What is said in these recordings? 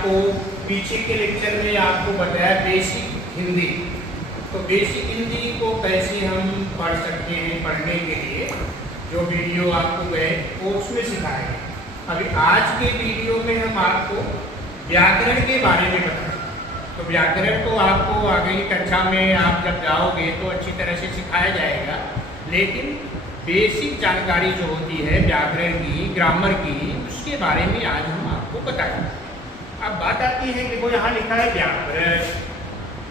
आपको पीछे के लेक्चर में आपको बताया बेसिक हिंदी। तो बेसिक हिंदी को कैसे हम पढ़ सकते हैं, पढ़ने के लिए जो वीडियो आपको गए वो उसमें सिखाएंगे। अभी आज के वीडियो में हम आपको व्याकरण के बारे में बताएंगे। तो व्याकरण तो आपको आगे की कक्षा में आप जब जाओगे तो अच्छी तरह से सिखाया जाएगा, लेकिन बेसिक जानकारी जो होती है व्याकरण की, ग्रामर की, उसके बारे में आज हम आपको बताएंगे। अब बात आती है, देखो यहाँ लिखा है व्याकरण।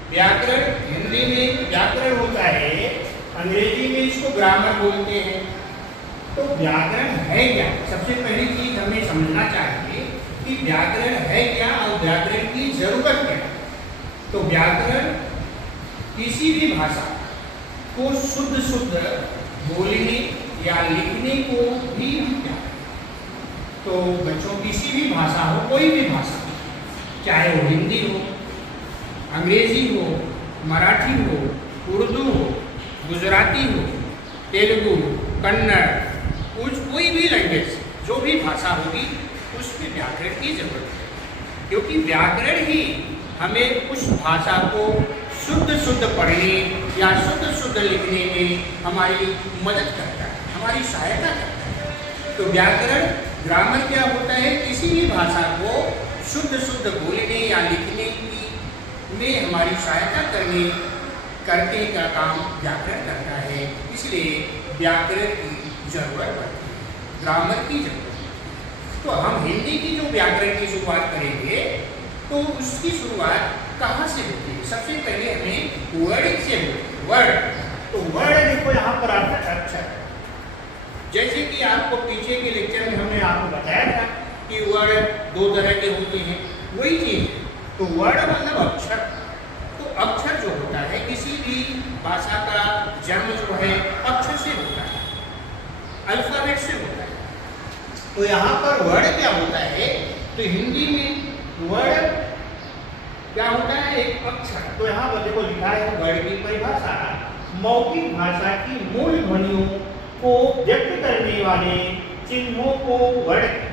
व्याकरण हिंदी में व्याकरण होता है, अंग्रेजी में इसको ग्रामर बोलते हैं। तो व्याकरण है क्या? सबसे पहली चीज हमें समझना चाहिए कि व्याकरण है क्या और व्याकरण की जरूरत क्या है। तो व्याकरण किसी भी भाषा को शुद्ध बोलने या लिखने को भी हम क्या, तो बच्चों किसी भी भाषा हो, कोई भी भाषा, चाहे वो हिंदी हो, अंग्रेजी हो, मराठी हो, उर्दू हो, गुजराती हो, तेलुगु, कन्नड़, कुछ कोई भी लैंग्वेज, जो भी भाषा होगी उसमें व्याकरण की जरूरत है। क्योंकि व्याकरण ही हमें उस भाषा को शुद्ध पढ़ने या शुद्ध लिखने में हमारी मदद करता है, हमारी सहायता करता है। तो व्याकरण ग्रामर क्या होता है? किसी भी भाषा को शुद्ध बोलने या लिखने की में हमारी सहायता करने का काम व्याकरण करता है। इसलिए व्याकरण की जरूरत पड़ती है, ग्रामर की जरूरत। तो हम हिंदी की जो व्याकरण की शुरुआत करेंगे तो उसकी शुरुआत कहाँ से होती है? सबसे पहले हमें वर्ड से होती है। वर्ड, तो वर्ड देखो यहाँ पर आता है अक्षर। जैसे कि आपको पीछे के लेक्चर में हमने आपको बताया था कि वर्ड दो तरह के होते हैं, वही चीज। तो वर्ड मतलब अक्षर। तो अक्षर जो होता है किसी भी भाषा का जन्म जो है अक्षर से होता है, अल्फाबेट से होता है। तो यहाँ पर वर्ड क्या होता है? तो हिंदी में वर्ड क्या होता है? एक अक्षर। तो यहाँ पर देखो लिखा है वर्ड की परिभाषा, मौखिक भाषा की मूल ध्वनियों को व्यक्त करने वाले चिन्हों को वर्ड,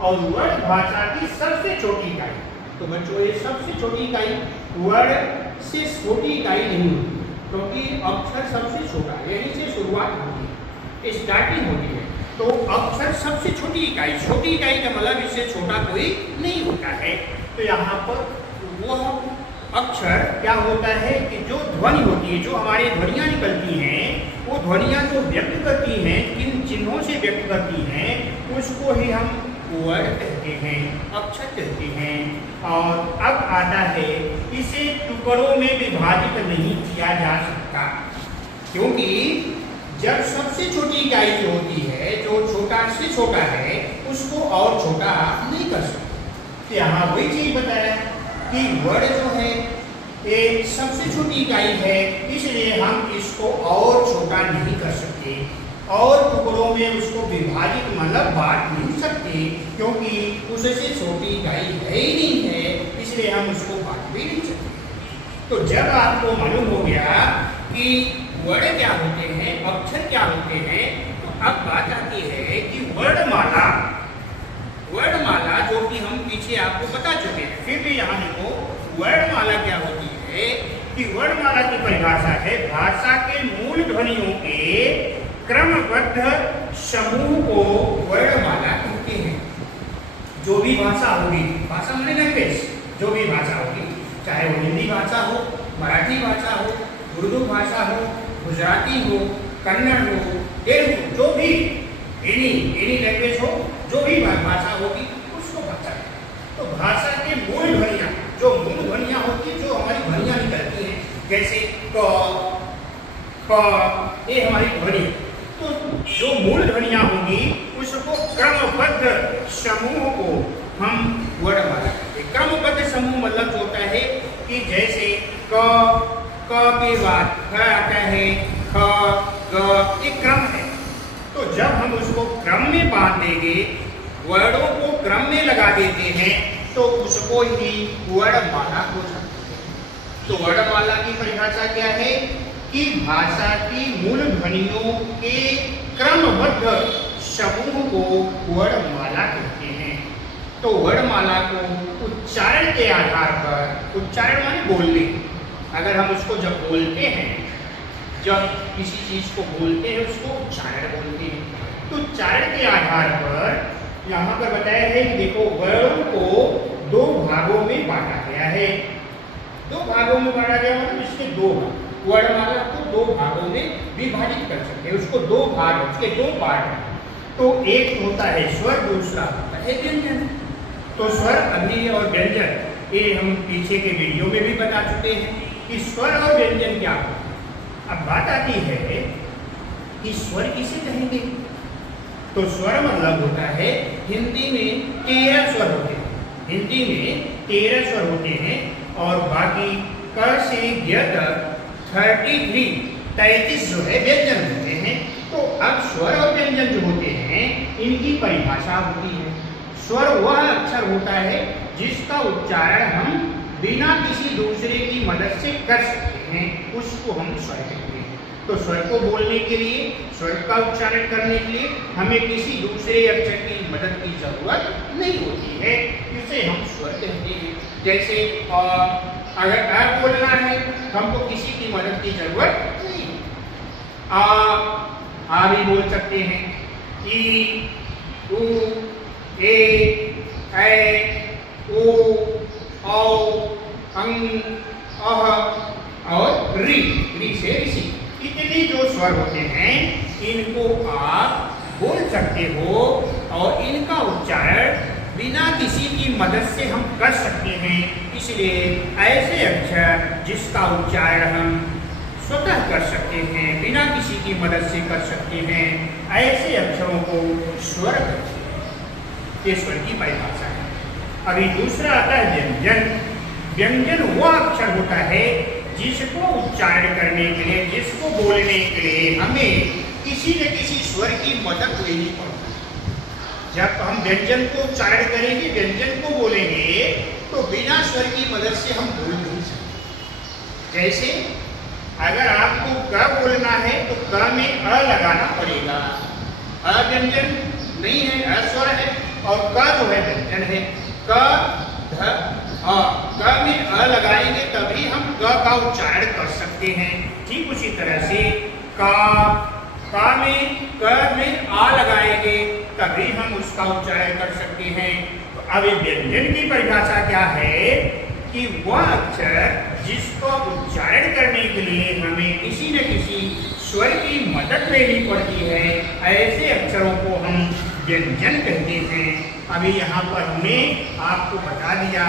और वर्ड भाषा की सबसे छोटी इकाई। तो बच्चों ये सबसे छोटी इकाई, वर्ड से छोटी इकाई नहीं होती, क्योंकि अक्षर सबसे छोटा, यहीं से शुरुआत होती है, स्टार्टिंग होती है। तो अक्षर सबसे छोटी इकाई, छोटी इकाई का मतलब इससे छोटा कोई नहीं होता है। तो यहाँ पर वो अक्षर क्या होता है कि जो ध्वनि होती है, जो हमारी ध्वनियाँ निकलती हैं, वो ध्वनियाँ जो व्यक्त करती हैं, किन चिन्हों से व्यक्त करती हैं, उसको ही हम वर्ड कहते हैं, अक्षर कहते हैं। और अब आता है, इसे टुकड़ों में विभाजित नहीं किया जा सकता, क्योंकि जब सबसे छोटी इकाई जो होती है, जो छोटा से छोटा है, उसको और छोटा आप नहीं कर सकते। तो यहाँ वही चीज बताया कि वर्ड जो है ये सबसे छोटी इकाई है, इसलिए हम इसको और छोटा नहीं कर सकते, और टुकड़ों में उसको विभाजित मतलब बांट नहीं सकते, क्योंकि उससे छोटी इकाई है ही नहीं है, इसलिए हम उसको बांट भी नहीं सकते। तो जब आपको मालूम हो गया कि वर्ड क्या होते हैं, अक्षर क्या होते हैं, तो अब बात आती है कि वर्णमाला। वर्णमाला जो कि हम पीछे आपको बता चुके हैं, फिर भी यहाँ देखो वर्णमाला क्या होती है कि वर्णमाला की परिभाषा है, भाषा के मूल ध्वनियों के क्रमबद्ध समूह को वर्णमाला कहते हैं। जो भी भाषा होगी, भाषा माने लैंग्वेज, जो भी भाषा होगी, चाहे वो हिंदी भाषा हो, मराठी भाषा हो, उर्दू भाषा हो, गुजराती हो, कन्नड़ हो, तेलुगु, जो भी एनी लैंग्वेज हो, जो भी भाषा होगी उसको भाषा है। तो भाषा के मूल ध्वनियाँ, जो मूल ध्वनियाँ होती है, जो हमारी ध्वनियाँ निकलती हैं, जैसे क, ख, ये हमारी ध्वनि। तो जो मूल ध्वनियाँ होंगी उसको क्रमबद्ध समूह को हम वर्णमाला कहते हैं। क्रमबद्ध समूह मतलब जो होता है कि जैसे क के बाद ख आता है, ख, ग, एक क्रम है। तो जब हम उसको क्रम में बांध देंगे, वर्डों को क्रम में लगा देते हैं, तो उसको ही वर्णमाला हो जाती है। तो वर्णमाला की परिभाषा क्या है कि भाषा की मूल ध्वनियों के क्रमबद्ध समूह को वर्णमाला कहते हैं। तो वर्णमाला को उच्चारण के आधार पर, उच्चारण माने बोलने, अगर हम उसको जब बोलते हैं, जब किसी चीज को बोलते हैं उसको उच्चारण बोलते हैं। तो उच्चारण के आधार पर यहाँ पर बताया है कि देखो वर्ण को दो भागों में बांटा गया है। दो भागों में बांटा गया मतलब इसके दो भाग, वर्णमाला को दो भागों में विभाजित कर सकते हैं, उसको दो भाग, उसके दो पार्ट हैं। तो एक होता है स्वर, दूसरा होता है व्यंजन। तो स्वर अभी और व्यंजन ये हम पीछे के वीडियो में भी बता चुके हैं कि स्वर और व्यंजन क्या होता है। अब बात आती है कि स्वर किसे कहेंगे। तो स्वर मतलब होता है, हिंदी में 13 स्वर होते हैं, हिंदी में 13 स्वर होते हैं और बाकी क से य तक 33 जो है व्यंजन होते हैं। तो अब स्वर और व्यंजन जो होते हैं इनकी परिभाषा होती है। स्वर वह अक्षर होता है जिसका उच्चारण हम बिना किसी दूसरे की मदद से कर सकते हैं, उसको हम स्वर कहते हैं। तो स्वर को बोलने के लिए, स्वर का उच्चारण करने के लिए हमें किसी दूसरे अक्षर की मदद की जरूरत नहीं होती है, इसे हम स्वर कहते हैं। जैसे अगर अ बोलना है हमको किसी की मदद की जरूरत नहीं, आ भी बोल सकते हैं, ई, उ, ए, ओ, औ, अंग, अह और री से ऋषि। इतने जो स्वर होते हैं इनको आप बोल सकते हो और इनका उच्चारण बिना किसी की मदद से हम कर सकते हैं। इसलिए ऐसे अक्षर जिसका उच्चारण हम स्वतः कर सकते हैं, बिना किसी की मदद से कर सकते हैं, ऐसे अक्षरों को स्वर कहते हैं। ये स्वर की परिभाषा है। अभी दूसरा आता है व्यंजन। व्यंजन वह अक्षर होता है जिसको उच्चारण करने के लिए, जिसको बोलने के लिए हमें किसी न किसी स्वर की मदद लेनी पड़ती है। जब हम व्यंजन को उच्चारण करेंगे, व्यंजन को बोलेंगे, तो बिना स्वर की मदद से हम बोल नहीं सकते। जैसे अगर आपको क बोलना है तो क में अ लगाना पड़ेगा। अ व्यंजन नहीं है, अ स्वर है, और क जो है व्यंजन है। क, ध, अ, क में अ लगाएंगे तभी हम क का उच्चारण कर सकते हैं। ठीक उसी तरह से का में क में आ लगाएंगे तभी हम उसका उच्चारण कर सकते हैं। तो अब ये व्यंजन की परिभाषा क्या है कि वह अक्षर जिसको उच्चारण करने के लिए हमें किसी न किसी स्वर की मदद लेनी पड़ती है, ऐसे अक्षरों को हम व्यंजन कहते हैं। अभी यहाँ पर हमने आपको बता दिया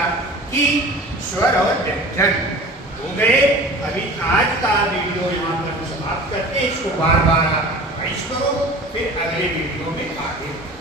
कि स्वर और व्यंजन हो गए। अभी आज का वीडियो यहाँ पर समाप्त करते हैं। इसको बार बार आप रिवाइज करो, फिर अगले वीडियो में आगे